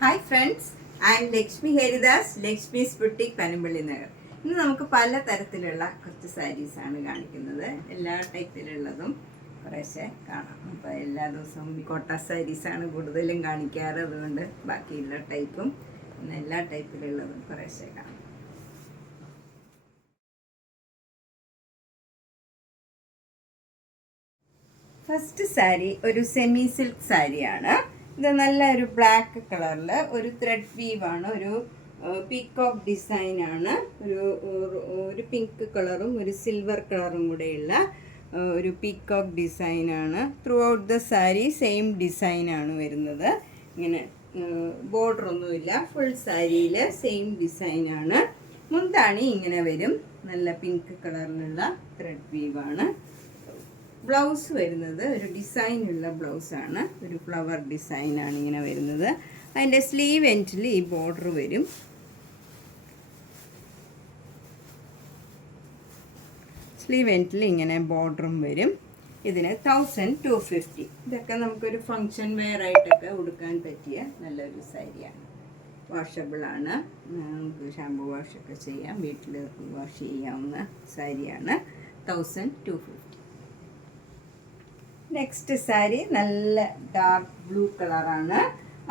Hi friends, I M Lakshmi Haridas, Lakshmi's boutique Panampilly Nagar. ഇന്ന് നമുക്ക് പല തരത്തിലുള്ള കുറച്ച് സാരീസാണ് കാണിക്കുന്നത്. എല്ലാ ടൈപ്പിലുള്ളതും കുറേശ്ശെ കാണാം. അപ്പോൾ എല്ലാ ദിവസവും കോട്ട സാരീസാണ് കൂടുതലും കാണിക്കാറ്. അതുകൊണ്ട് ബാക്കിയുള്ള ടൈപ്പും ഇന്ന് എല്ലാ ടൈപ്പിലുള്ളതും കുറേശ്ശെ കാണാം. ഫസ്റ്റ് സാരി ഒരു സെമി സിൽക്ക് സാരിയാണ്. ഇത് നല്ല ഒരു ബ്ലാക്ക് കളറിൽ ഒരു ത്രെഡ് വീവാണ്, ഒരു പീക്കോക്ക് ഡിസൈനാണ്, ഒരു പിങ്ക് കളറും ഒരു സിൽവർ കളറും കൂടെയുള്ള ഒരു പീക്കോക്ക് ഡിസൈനാണ്. Through out the sari same ഡിസൈനാണ് വരുന്നത്. ഇങ്ങനെ ബോർഡറൊന്നുമില്ല, ഫുൾ സാരിയിൽ സെയിം ഡിസൈനാണ്. മുന്താണി ഇങ്ങനെ വരും, നല്ല പിങ്ക് കളറിലുള്ള ത്രെഡ് വീവാണ്. ബ്ലൗസ് വരുന്നത് ഒരു ഡിസൈനുള്ള ബ്ലൗസാണ്, ഒരു ഫ്ലവർ ഡിസൈനാണ് ഇങ്ങനെ വരുന്നത്. അതിൻ്റെ സ്ലീവ് എൻഡിൽ ഈ ബോർഡർ വരും. സ്ലീവ് എൻഡിൽ ഇങ്ങനെ ബോർഡറും വരും. ഇതിന് 1250. ഇതൊക്കെ നമുക്കൊരു ഫങ്ഷൻ വെയർ ആയിട്ടൊക്കെ ഉടുക്കാൻ പറ്റിയ നല്ലൊരു സാരിയാണ്. വാഷബിളാണ്, നമുക്ക് ഷാമ്പു വാഷൊക്കെ ചെയ്യാം, വീട്ടിൽ വാഷ് ചെയ്യാവുന്ന സാരിയാണ്. 1250. നെക്സ്റ്റ് സാരി നല്ല ഡാർക്ക് ബ്ലൂ കളറാണ്.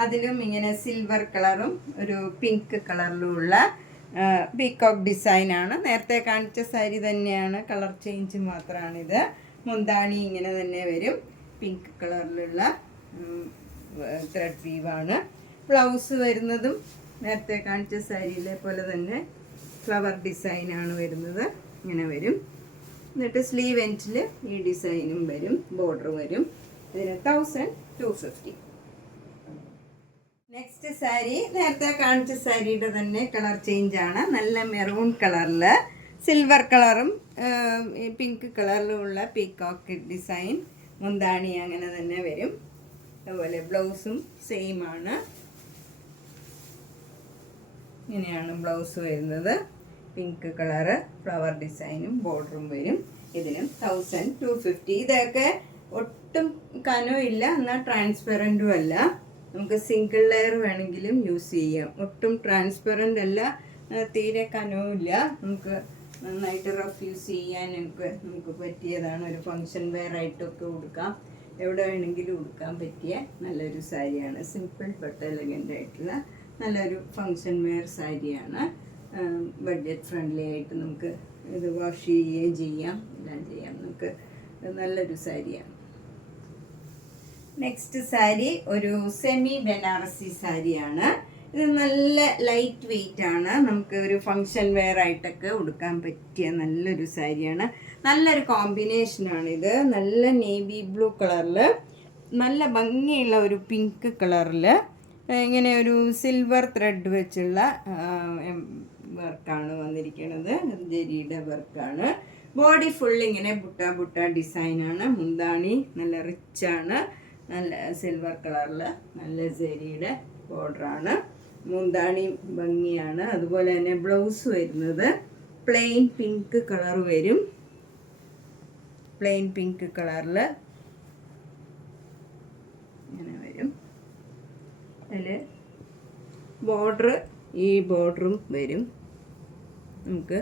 അതിലും ഇങ്ങനെ സിൽവർ കളറും ഒരു പിങ്ക് കളറിലുമുള്ള പീക്കോക്ക് ഡിസൈനാണ്. നേരത്തെ കാണിച്ച സാരി തന്നെയാണ്, കളർ ചേഞ്ച് മാത്രമാണിത്. മുന്താണി ഇങ്ങനെ തന്നെ വരും, പിങ്ക് കളറിലുള്ള ത്രെഡ് വീവാണ്. ബ്ലൗസ് വരുന്നതും നേരത്തെ കാണിച്ച സാരിയിലെ പോലെ തന്നെ ഫ്ലവർ ഡിസൈനാണ് വരുന്നത്, ഇങ്ങനെ വരും. എന്നിട്ട് സ്ലീവ് എൻഡിൽ ഈ ഡിസൈനും വരും, ബോർഡർ വരും. ഇതിന് 1250. നെക്സ്റ്റ് സാരി നേരത്തെ കാണിച്ച സാരിയുടെ തന്നെ കളർ ചേഞ്ചാണ്. നല്ല മെറൂൺ കളറിൽ സിൽവർ കളറും പിങ്ക് കളറിലുമുള്ള പീക്കോക്ക് ഡിസൈൻ. മുന്താണി അങ്ങനെ തന്നെ വരും. അതുപോലെ ബ്ലൗസും സെയിം ആണ്. ഇങ്ങനെയാണ് ബ്ലൗസ് വരുന്നത്. പിങ്ക് കളറ് ഫ്ലവർ ഡിസൈനും ബോർഡറും വരും. ഇതിനും 1250. ഇതൊക്കെ ഒട്ടും കനമില്ല, എന്നാൽ ട്രാൻസ്പെറൻറ്റും അല്ല. നമുക്ക് സിംഗിൾ ലെയർ വേണമെങ്കിലും യൂസ് ചെയ്യാം. ഒട്ടും ട്രാൻസ്പെറൻ്റ് അല്ല, തീരെ കനവുമില്ല. നമുക്ക് നന്നായിട്ട് റഫ് യൂസ് ചെയ്യാനൊക്കെ നമുക്ക് പറ്റിയതാണ്. ഒരു ഫങ്ഷൻ വെയർ ആയിട്ടൊക്കെ ഉടുക്കാം, എവിടെ വേണമെങ്കിലും ഉടുക്കാൻ പറ്റിയ നല്ലൊരു സാരിയാണ്. സിമ്പിൾ ബട്ട് എലഗൻ്റ് ആയിട്ടുള്ള നല്ലൊരു ഫങ്ഷൻ വെയർ സാരിയാണ്. ബഡ്ജറ്റ് ഫ്രണ്ട്ലി ആയിട്ട് നമുക്ക് ഇത് വാഷ് ചെയ്യുകയും ചെയ്യാം, എല്ലാം ചെയ്യാം. നമുക്ക് നല്ലൊരു സാരിയാണ്. നെക്സ്റ്റ് സാരി ഒരു സെമി ബനാറസി സാരിയാണ്. ഇത് നല്ല ലൈറ്റ് വെയിറ്റ് ആണ്, നമുക്ക് ഒരു ഫങ്ഷൻ വെയർ ആയിട്ടൊക്കെ ഉടുക്കാൻ പറ്റിയ നല്ലൊരു സാരിയാണ്. നല്ലൊരു കോമ്പിനേഷനാണിത്. നല്ല നേവി ബ്ലൂ കളറിൽ നല്ല ഭംഗിയുള്ള ഒരു പിങ്ക് കളറിൽ ഇങ്ങനെ ഒരു സിൽവർ ത്രെഡ് വെച്ചുള്ള വർക്കാണ് വന്നിരിക്കുന്നത്. ജെരിയുടെ വർക്കാണ്. ബോഡി ഫുൾ ഇങ്ങനെ ബുട്ട ഡിസൈനാണ്. മുന്താണി നല്ല റിച്ചാണ്, നല്ല സിൽവർ കളറിൽ നല്ല ജെരിയുടെ ബോർഡറാണ്. മുന്താണി ഭംഗിയാണ്. അതുപോലെ തന്നെ ബ്ലൗസ് വരുന്നത് പ്ലെയിൻ പിങ്ക് കളർ വരും. പ്ലെയിൻ പിങ്ക് കളറിൽ ഇങ്ങനെ വരും. അതിൽ ബോർഡർ ഈ ബോർഡറും വരും. നമുക്ക്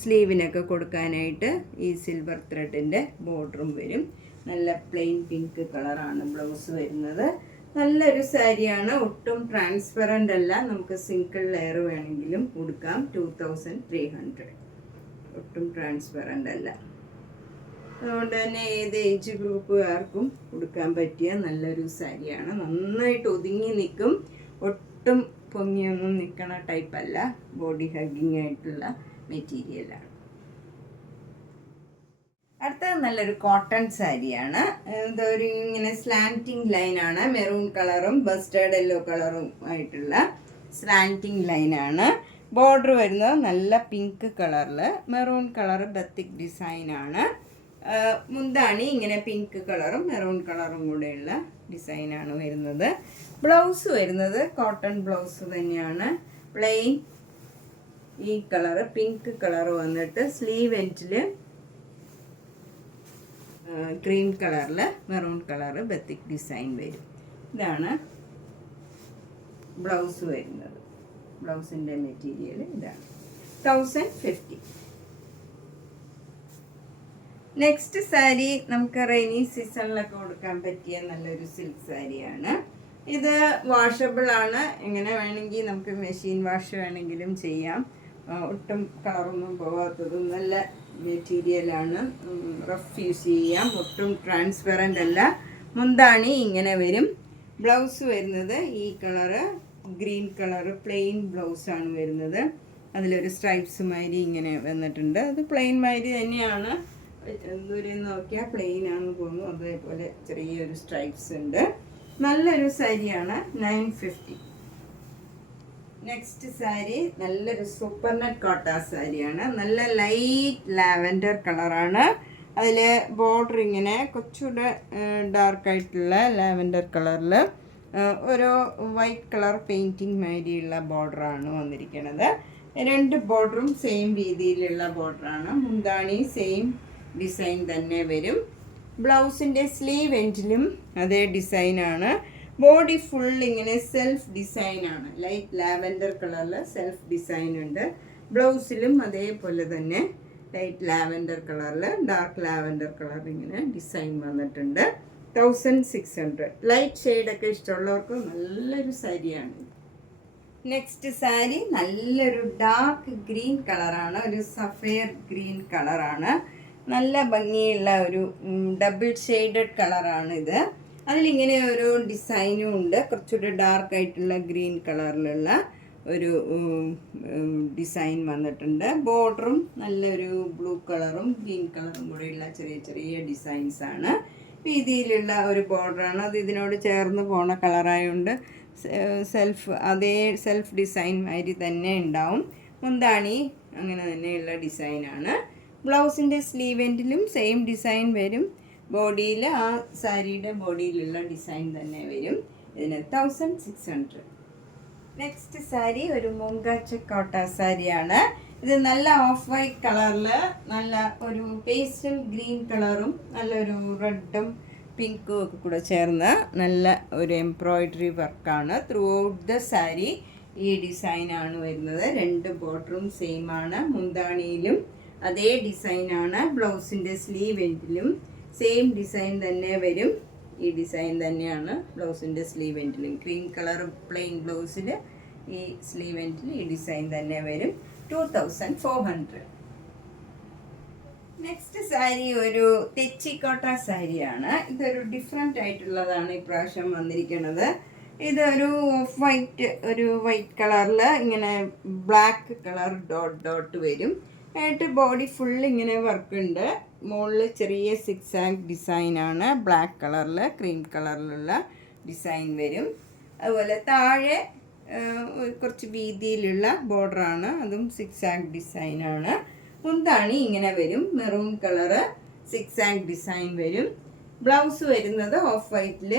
സ്ലീവിനൊക്കെ കൊടുക്കാനായിട്ട് ഈ സിൽവർ ത്രെഡിൻ്റെ ബോർഡറും വരും. നല്ല പ്ലെയിൻ പിങ്ക് കളറാണ് ബ്ലൗസ് വരുന്നത്. നല്ലൊരു സാരിയാണ്, ഒട്ടും ട്രാൻസ്പെറൻ്റ് അല്ല. നമുക്ക് സിംഗിൾ ലെയർ വേണമെങ്കിലും ഉടുക്കാം. 2300. ഒട്ടും ട്രാൻസ്പെറൻ്റ് അല്ല. അതുകൊണ്ട് തന്നെ ഏത് ഏജ് ഗ്രൂപ്പുകാർക്കും ഉടുക്കാൻ പറ്റിയ നല്ലൊരു സാരിയാണ്. നന്നായിട്ട് ഒതുങ്ങി നിൽക്കും, ഒട്ടും പൊങ്ങിയൊന്നും നിൽക്കണ ടൈപ്പല്ല. ബോഡി ഹഗ്ഗിങ് ആയിട്ടുള്ള മെറ്റീരിയലാണ്. അടുത്തത് നല്ലൊരു കോട്ടൺ സാരിയാണ്. ഇതൊരു ഇങ്ങനെ സ്ലാൻറ്റിങ് ലൈനാണ്. മെറൂൺ കളറും ബസ്റ്റേർഡ് യെല്ലോ കളറും ആയിട്ടുള്ള സ്ലാൻറ്റിങ് ലൈനാണ്. ബോർഡർ വരുന്നത് നല്ല പിങ്ക് കളറിൽ മെറൂൺ കളർ ബത്തിക് ഡിസൈനാണ്. മുന്താണി ഇങ്ങനെ പിങ്ക് കളറും മെറൂൺ കളറും കൂടെയുള്ള ഡിസൈനാണ് വരുന്നത്. ബ്ലൗസ് വരുന്നത് കോട്ടൺ ബ്ലൗസ് തന്നെയാണ്. പ്ലെയിൻ ഈ കളറ് പിങ്ക് കളർ വന്നിട്ട് സ്ലീവ് എൻഡിൽ ക്രീം കളറിൽ മെറൂൺ കളറ് ബത്തിക് ഡിസൈൻ വരും. ഇതാണ് ബ്ലൗസ് വരുന്നത്. ബ്ലൗസിൻ്റെ മെറ്റീരിയൽ ഇതാണ്. 1050. നെക്സ്റ്റ് സാരി നമുക്ക് റെയിനി സീസണിലൊക്കെ കൊടുക്കാൻ പറ്റിയ നല്ലൊരു സിൽക്ക് സാരിയാണ്. ഇത് വാഷബിൾ ആണ്. എങ്ങനെ വേണമെങ്കിൽ നമുക്ക് മെഷീൻ വാഷ് വേണമെങ്കിലും ചെയ്യാം. ഒട്ടും കളറൊന്നും പോകാത്തതും നല്ല മെറ്റീരിയലാണ്. റഫ് യൂസ് ചെയ്യാം. ഒട്ടും ട്രാൻസ്പെറൻ്റ് അല്ല. മുന്താണി ഇങ്ങനെ വരും. ബ്ലൗസ് വരുന്നത് ഈ കളറ് ഗ്രീൻ കളറ് പ്ലെയിൻ ബ്ലൗസാണ് വരുന്നത്. അതിലൊരു സ്ട്രൈപ്സ് മാതിരി ഇങ്ങനെ വന്നിട്ടുണ്ട്. അത് പ്ലെയിൻ മാതിരി തന്നെയാണ്. ദൂരം നോക്കിയാൽ പ്ലെയിൻ ആണെന്ന് തോന്നുന്നു. അതേപോലെ ചെറിയൊരു സ്ട്രൈപ്സ് ഉണ്ട്. നല്ലൊരു സാരിയാണ്. 950. നെക്സ്റ്റ് സാരി നല്ലൊരു സൂപ്പർ നെറ്റ് കോട്ട സാരിയാണ്. നല്ല ലൈറ്റ് ലാവൻഡർ കളറാണ്. അതിൽ ബോർഡർ ഇങ്ങനെ കുറച്ചുകൂടെ ഡാർക്കായിട്ടുള്ള ലാവൻഡർ കളറിൽ ഒരു വൈറ്റ് കളർ പെയിൻറ്റിങ് മാതിരിയുള്ള ബോർഡറാണ് വന്നിരിക്കുന്നത്. രണ്ട് ബോർഡറും സെയിം രീതിയിലുള്ള ബോർഡറാണ്. മുന്താണി സെയിം ഡിസൈൻ തന്നെ വരും. ബ്ലൗസിൻ്റെ സ്ലീവ് എൻഡിലും അതേ ഡിസൈനാണ്. ബോഡി ഫുൾ ഇങ്ങനെ സെൽഫ് ഡിസൈനാണ്. ലൈറ്റ് ലാവൻഡർ കളറിൽ സെൽഫ് ഡിസൈൻ ഉണ്ട്. ബ്ലൗസിലും അതേപോലെ തന്നെ ലൈറ്റ് ലാവൻഡർ കളറിൽ ഡാർക്ക് ലാവൻഡർ കളർ ഇങ്ങനെ ഡിസൈൻ വന്നിട്ടുണ്ട്. 1600. ലൈറ്റ് ഷെയ്ഡൊക്കെ ഇഷ്ടമുള്ളവർക്ക് നല്ലൊരു സാരിയാണ്. നെക്സ്റ്റ് സാരി നല്ലൊരു ഡാർക്ക് ഗ്രീൻ കളറാണ്. ഒരു സഫയർ ഗ്രീൻ കളറാണ്. നല്ല ഭംഗിയുള്ള ഒരു ഡബിൾ ഷെയ്ഡഡ് കളറാണ് ഇത്. അതിലിങ്ങനെ ഒരു ഡിസൈനും ഉണ്ട്. കുറച്ചുകൂടി ഡാർക്കായിട്ടുള്ള ഗ്രീൻ കളറിലുള്ള ഒരു ഡിസൈൻ വന്നിട്ടുണ്ട്. ബോർഡറും നല്ലൊരു ബ്ലൂ കളറും ഗ്രീൻ കളറും കൂടെയുള്ള ചെറിയ ചെറിയ ഡിസൈൻസാണ്. രീതിയിലുള്ള ഒരു ബോർഡറാണ്. അത് ഇതിനോട് ചേർന്ന് പോണ കളറായതുകൊണ്ട് അതേ സെൽഫ് ഡിസൈൻ മാതിരി തന്നെ ഉണ്ടാവും. മുന്താണി അങ്ങനെ തന്നെയുള്ള ഡിസൈനാണ്. ബ്ലൗസിൻ്റെ സ്ലീവ് എൻഡിലും സെയിം ഡിസൈൻ വരും. ബോഡിയിൽ ആ സാരിയുടെ ബോഡിയിലുള്ള ഡിസൈൻ തന്നെ വരും. ഇതിന് 1600. നെക്സ്റ്റ് സാരി ഒരു മുങ്കാച്ച കോട്ട സാരിയാണ്. ഇത് നല്ല ഓഫ് വൈറ്റ് കളറിൽ നല്ല ഒരു പേസ്റ്റൽ ഗ്രീൻ കളറും നല്ലൊരു റെഡും പിങ്കും ഒക്കെ കൂടെ ചേർന്ന് നല്ല ഒരു എംബ്രോയിഡറി വർക്കാണ്. ത്രൂ ഔട്ട് ദ സാരി ഈ ഡിസൈനാണ് വരുന്നത്. രണ്ട് ബോർഡറും സെയിം ആണ്. മുന്താണിയിലും അതേ ഡിസൈനാണ്. ബ്ലൗസിൻ്റെ സ്ലീവ് എൻഡിലും സെയിം ഡിസൈൻ തന്നെ വരും. ഈ ഡിസൈൻ തന്നെയാണ് ബ്ലൗസിൻ്റെ സ്ലീവ് എൻഡിലും. ക്രീം കളർ പ്ലെയിൻ ബ്ലൗസിൽ ഈ സ്ലീവ് എൻഡിൽ ഈ ഡിസൈൻ തന്നെ വരും. 2400. നെക്സ്റ്റ് സാരി ഒരു തെച്ചിക്കോട്ട സാരിയാണ്. ഇതൊരു ഡിഫറെൻ്റ് ആയിട്ടുള്ളതാണ് ഇപ്രാവശ്യം വന്നിരിക്കുന്നത്. ഇതൊരു ഓഫ് വൈറ്റ് ഒരു വൈറ്റ് കളറിൽ ഇങ്ങനെ ബ്ലാക്ക് കളർ ഡോട്ട് വരും. ആയിട്ട് ബോഡി ഫുൾ ഇങ്ങനെ വർക്കുണ്ട്. മുകളിൽ ചെറിയ സിക്സാഗ് ഡിസൈനാണ്. ബ്ലാക്ക് കളറിൽ ക്രീം കളറിലുള്ള ഡിസൈൻ വരും. അതുപോലെ താഴെ കുറച്ച് വീതിയിലുള്ള ബോർഡറാണ്. അതും സിക്സാഗ് ഡിസൈനാണ്. മുന്താണി ഇങ്ങനെ വരും. മെറൂൺ കളറ് സിക്സാഗ് ഡിസൈൻ വരും. ബ്ലൗസ് വരുന്നത് ഓഫ് വൈറ്റിൽ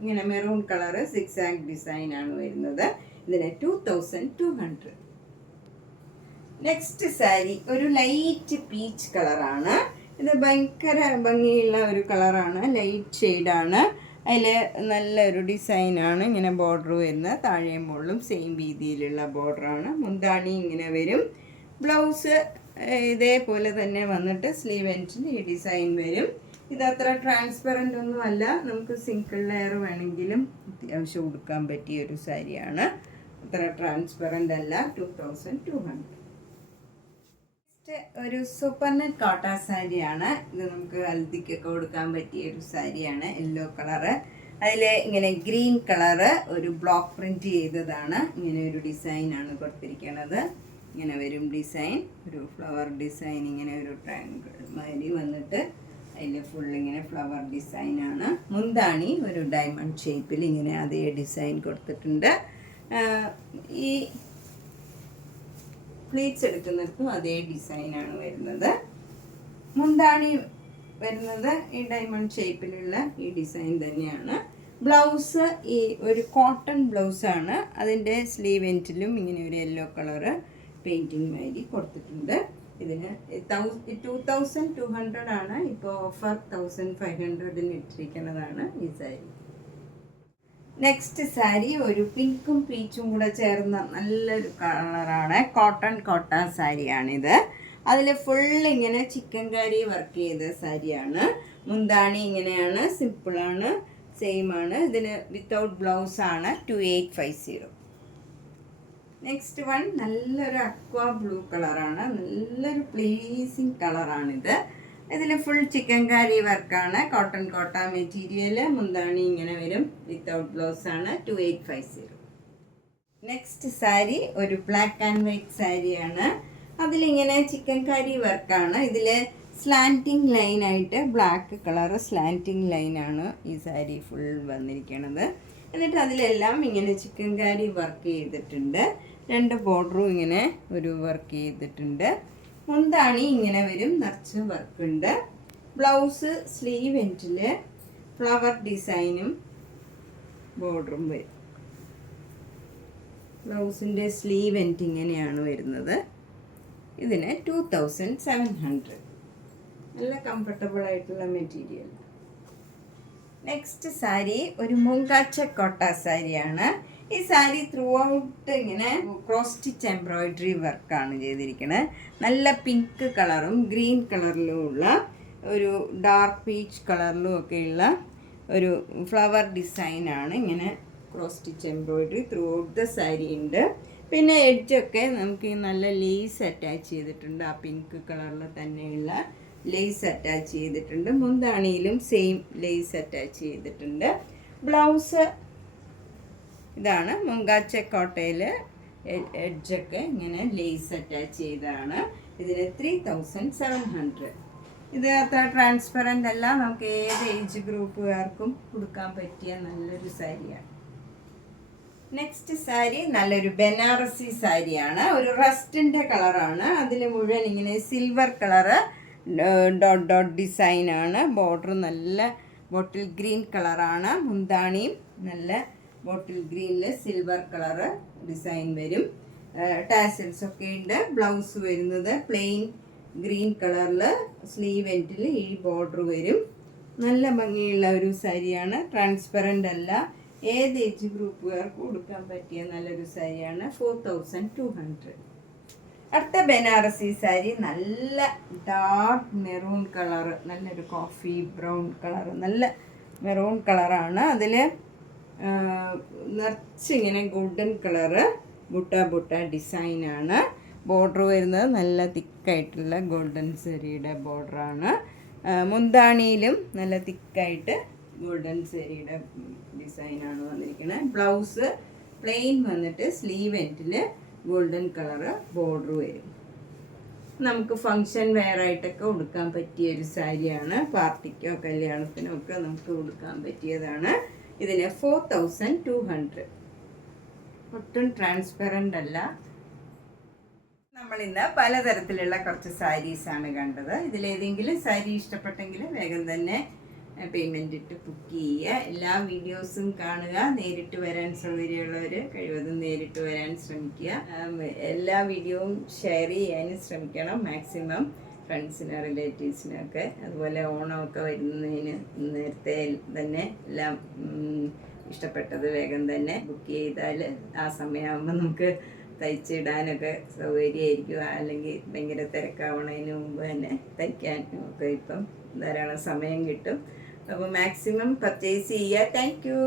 ഇങ്ങനെ മെറൂൺ കളറ് സിക്സാഗ് ഡിസൈനാണ് വരുന്നത്. ഇതിന് 2200. നെക്സ്റ്റ് സാരി ഒരു ലൈറ്റ് പീച്ച് കളറാണ്. ഇത് ഭയങ്കര ഭംഗിയുള്ള ഒരു കളറാണ്. ലൈറ്റ് ഷെയ്ഡാണ്. അതിൽ നല്ലൊരു ഡിസൈനാണ്. ഇങ്ങനെ ബോർഡർ വരുന്നത്. താഴെയും മുകളിലും സെയിം രീതിയിലുള്ള ബോർഡറാണ്. മുന്താണി ഇങ്ങനെ വരും. ബ്ലൗസ് ഇതേപോലെ തന്നെ വന്നിട്ട് സ്ലീവ് എൻഡിൽ ഈ ഡിസൈൻ വരും. ഇതത്ര ട്രാൻസ്പെറൻ്റ് ഒന്നും അല്ല. നമുക്ക് സിംഗിൾ ലെയർ വേണമെങ്കിലും അത്യാവശ്യം ഉടുക്കാൻ പറ്റിയ ഒരു സാരിയാണ്. അത്ര ട്രാൻസ്പെറൻ്റ് അല്ല. 2200. ഒരു സൂപ്പർ നെറ്റ് കോട്ട സാരിയാണ്. ഇത് നമുക്ക് ഹൽദിക്കൊക്കെ കൊടുക്കാൻ പറ്റിയ ഒരു സാരിയാണ്. Yellow colour. അതിൽ ഇങ്ങനെ ഗ്രീൻ കളറ് ഒരു ബ്ലോക്ക് പ്രിൻറ്റ് ചെയ്തതാണ്. ഇങ്ങനെ ഒരു ഡിസൈനാണ് കൊടുത്തിരിക്കുന്നത്. ഇങ്ങനെ വരും ഡിസൈൻ. ഒരു ഫ്ലവർ ഡിസൈൻ ഇങ്ങനെ ഒരു ട്രയാങ്കിൾ മാതിരി വന്നിട്ട് അതിൽ ഫുൾ ഇങ്ങനെ ഫ്ലവർ ഡിസൈനാണ്. മുന്താണി ഒരു ഡയമണ്ട് ഷേപ്പിൽ ഇങ്ങനെ അതേ ഡിസൈൻ കൊടുത്തിട്ടുണ്ട്. ഈ പ്ലീറ്റ്സ് എടുക്കുന്നിടത്തും അതേ ഡിസൈനാണ് വരുന്നത്. മുന്താണി വരുന്നത് ഈ ഡയമണ്ട് ഷേപ്പിലുള്ള ഈ ഡിസൈൻ തന്നെയാണ്. ബ്ലൗസ് ഈ ഒരു കോട്ടൺ ബ്ലൗസാണ്. അതിൻ്റെ സ്ലീവ് എൻഡിലും ഇങ്ങനെ ഒരു യെല്ലോ കളറ് പെയിൻറ്റിങ് മാതിരി കൊടുത്തിട്ടുണ്ട്. ഇതിന് 2200 ആണ്. ഇപ്പോൾ ഓഫർ 1500 ഇട്ടിരിക്കുന്നതാണ് ഈ സാരി. നെക്സ്റ്റ് സാരി ഒരു പിങ്കും പീച്ചും കൂടെ ചേർന്ന നല്ലൊരു കളറാണ്. കോട്ട സാരിയാണിത്. അതിൽ ഫുൾ ഇങ്ങനെ ചിക്കൻ കാരി വർക്ക് ചെയ്ത സാരിയാണ്. മുന്താണി ഇങ്ങനെയാണ്, സിമ്പിളാണ്, സെയിം ആണ്. ഇതിന് വിത്തൗട്ട് ബ്ലൗസ് ആണ്. 2850. നെക്സ്റ്റ് വൺ നല്ലൊരു അക്വ ബ്ലൂ കളറാണ്. നല്ലൊരു പ്ലീസിങ് കളറാണിത്. ഇതിൽ ഫുൾ ചിക്കൻ കാരി വർക്കാണ്. കോട്ട മെറ്റീരിയൽ. മുന്താണി ഇങ്ങനെ വരും. വിത്തൗട്ട് ബ്ലൗസ് ആണ്. 2850. നെക്സ്റ്റ് സാരി ഒരു ബ്ലാക്ക് ആൻഡ് വൈറ്റ് സാരിയാണ്. അതിലിങ്ങനെ ചിക്കൻ കാരി വർക്കാണ്. ഇതിൽ സ്ലാൻറ്റിങ് ലൈനായിട്ട് ബ്ലാക്ക് കളർ സ്ലാൻറ്റിങ് ലൈനാണ് ഈ സാരി ഫുൾ വന്നിരിക്കുന്നത്. എന്നിട്ട് അതിലെല്ലാം ഇങ്ങനെ ചിക്കൻ കാരി വർക്ക് ചെയ്തിട്ടുണ്ട്. 2 ബോർഡറും ഇങ്ങനെ ഒരു വർക്ക് ചെയ്തിട്ടുണ്ട്. മുന്താണി ഇങ്ങനെ വരും, നിറച്ച് വർക്കുണ്ട്. ബ്ലൗസ് സ്ലീവ് എൻഡിൽ ഫ്ലവർ ഡിസൈനും ബോർഡറും വരും. ബ്ലൗസിൻ്റെ സ്ലീവ് എൻഡ് ഇങ്ങനെയാണ് വരുന്നത്. ഇതിന് 2700. നല്ല കംഫർട്ടബിൾ ആയിട്ടുള്ള മെറ്റീരിയൽ. നെക്സ്റ്റ് സാരി ഒരു മുങ്കാച്ച കോട്ട സാരിയാണ്. ഈ സാരി ത്രൂ ഔട്ട് ഇങ്ങനെ ക്രോസ് സ്റ്റിച്ച് എംബ്രോയിഡറി വർക്കാണ് ചെയ്തിരിക്കുന്നത്. നല്ല പിങ്ക് കളറും ഗ്രീൻ കളറിലും ഉള്ള ഒരു ഡാർക്ക് പീച്ച് കളറിലും ഒക്കെയുള്ള ഒരു ഫ്ലവർ ഡിസൈനാണ്. ഇങ്ങനെ cross stitch embroidery through out the sari ഉണ്ട്. പിന്നെ എഡ്ജൊക്കെ നമുക്ക് നല്ല ലേസ് അറ്റാച്ച് ചെയ്തിട്ടുണ്ട്. ആ പിങ്ക് കളറിൽ തന്നെയുള്ള ലേസ് അറ്റാച്ച് ചെയ്തിട്ടുണ്ട്. മുന്താണിയിലും സെയിം ലേസ് അറ്റാച്ച് ചെയ്തിട്ടുണ്ട്. ബ്ലൗസ് ഇതാണ്. മുങ്കാച്ച കോട്ടയിൽ എഡ്ജൊക്കെ ഇങ്ങനെ ലേസ് അറ്റാച്ച് ചെയ്തതാണ്. ഇതിന് 3700. ഇത് അത്ര ട്രാൻസ്പെറൻ്റ് അല്ല. നമുക്ക് ഏത് ഏജ് ഗ്രൂപ്പുകാർക്കും കൊടുക്കാൻ പറ്റിയ നല്ലൊരു സാരിയാണ്. നെക്സ്റ്റ് സാരി നല്ലൊരു ബനാറസി സാരിയാണ്. ഒരു റസ്റ്റിൻ്റെ കളറാണ്. അതിൽ മുഴുവൻ ഇങ്ങനെ സിൽവർ കളറ് ഡോട്ട് ഡിസൈനാണ്. ബോർഡർ നല്ല ബോട്ടിൽ ഗ്രീൻ കളറാണ്. മുന്താണിയും നല്ല ബോട്ടിൽ ഗ്രീനിൽ സിൽവർ കളറ് ഡിസൈൻ വരും. ടാസൽസ് ഒക്കെ ഉണ്ട്. ബ്ലൗസ് വരുന്നത് പ്ലെയിൻ ഗ്രീൻ കളറിൽ സ്ലീവ് എൻഡിൽ ഈ ബോർഡർ വരും. നല്ല ഭംഗിയുള്ള ഒരു സാരിയാണ്. ട്രാൻസ്പെറൻ്റ് അല്ല. ഏത് ഏജ് ഗ്രൂപ്പുകാർക്ക് കൊടുക്കാൻ പറ്റിയ നല്ലൊരു സാരിയാണ്. 4200. അടുത്ത ബനാറസി സാരി നല്ല ഡാർക്ക് മെറൂൺ കളറ്, നല്ലൊരു കോഫി ബ്രൗൺ കളറ്, നല്ല മെറൂൺ കളറാണ്. അതിൽ നിറച്ചിങ്ങനെ ഗോൾഡൻ കളറ് ബുട്ട ഡിസൈനാണ്. ബോർഡർ വരുന്നത് നല്ല തിക്കായിട്ടുള്ള ഗോൾഡൻ സെറിയുടെ ബോർഡറാണ്. മുന്താണിയിലും നല്ല തിക്കായിട്ട് ഗോൾഡൻ സെറിയുടെ ഡിസൈനാണ് വന്നിരിക്കുന്നത്. ബ്ലൗസ് പ്ലെയിൻ വന്നിട്ട് സ്ലീവ് എൻഡിൽ ഗോൾഡൻ കളറ് ബോർഡർ വരും. നമുക്ക് ഫങ്ഷൻ വെയർ ആയിട്ടൊക്കെ ഉടുക്കാൻ പറ്റിയ ഒരു സാരിയാണ്. പാർട്ടിക്കോ കല്യാണത്തിനോ ഒക്കെ നമുക്ക് ഉടുക്കാൻ പറ്റിയതാണ്. ഇതിന് 4200. ഒട്ടും ട്രാൻസ്പെറൻ്റ് അല്ല. നമ്മളിന്ന് പലതരത്തിലുള്ള കുറച്ച് സാരീസാണ് കണ്ടത്. ഇതിലേതെങ്കിലും സാരി ഇഷ്ടപ്പെട്ടെങ്കിൽ വേഗം തന്നെ പേയ്മെൻ്റ് ഇട്ട് ബുക്ക് ചെയ്യുക. എല്ലാ വീഡിയോസും കാണുക. നേരിട്ട് വരാൻ സൗകര്യമുള്ളവർ കഴിവതും നേരിട്ട് വരാൻ ശ്രമിക്കുക. എല്ലാ വീഡിയോയും ഷെയർ ചെയ്യാനും ശ്രമിക്കണം മാക്സിമം, ഫ്രണ്ട്സിനും റിലേറ്റീവ്സിനും ഒക്കെ. അതുപോലെ ഓണമൊക്കെ വരുന്നതിന് നേരത്തെ തന്നെ എല്ലാം ഇഷ്ടപ്പെട്ടത് വേഗം തന്നെ ബുക്ക് ചെയ്താൽ ആ സമയമാകുമ്പോൾ നമുക്ക് തയ്ച്ചിടാനൊക്കെ സൗകര്യമായിരിക്കും. അല്ലെങ്കിൽ ഭയങ്കര തിരക്കാവണതിന് മുമ്പ് തന്നെ തയ്ക്കാനും ഒക്കെ ഇപ്പം ധാരാളം സമയം കിട്ടും. അപ്പോൾ മാക്സിമം പർച്ചേസ് ചെയ്യുക. Thank you.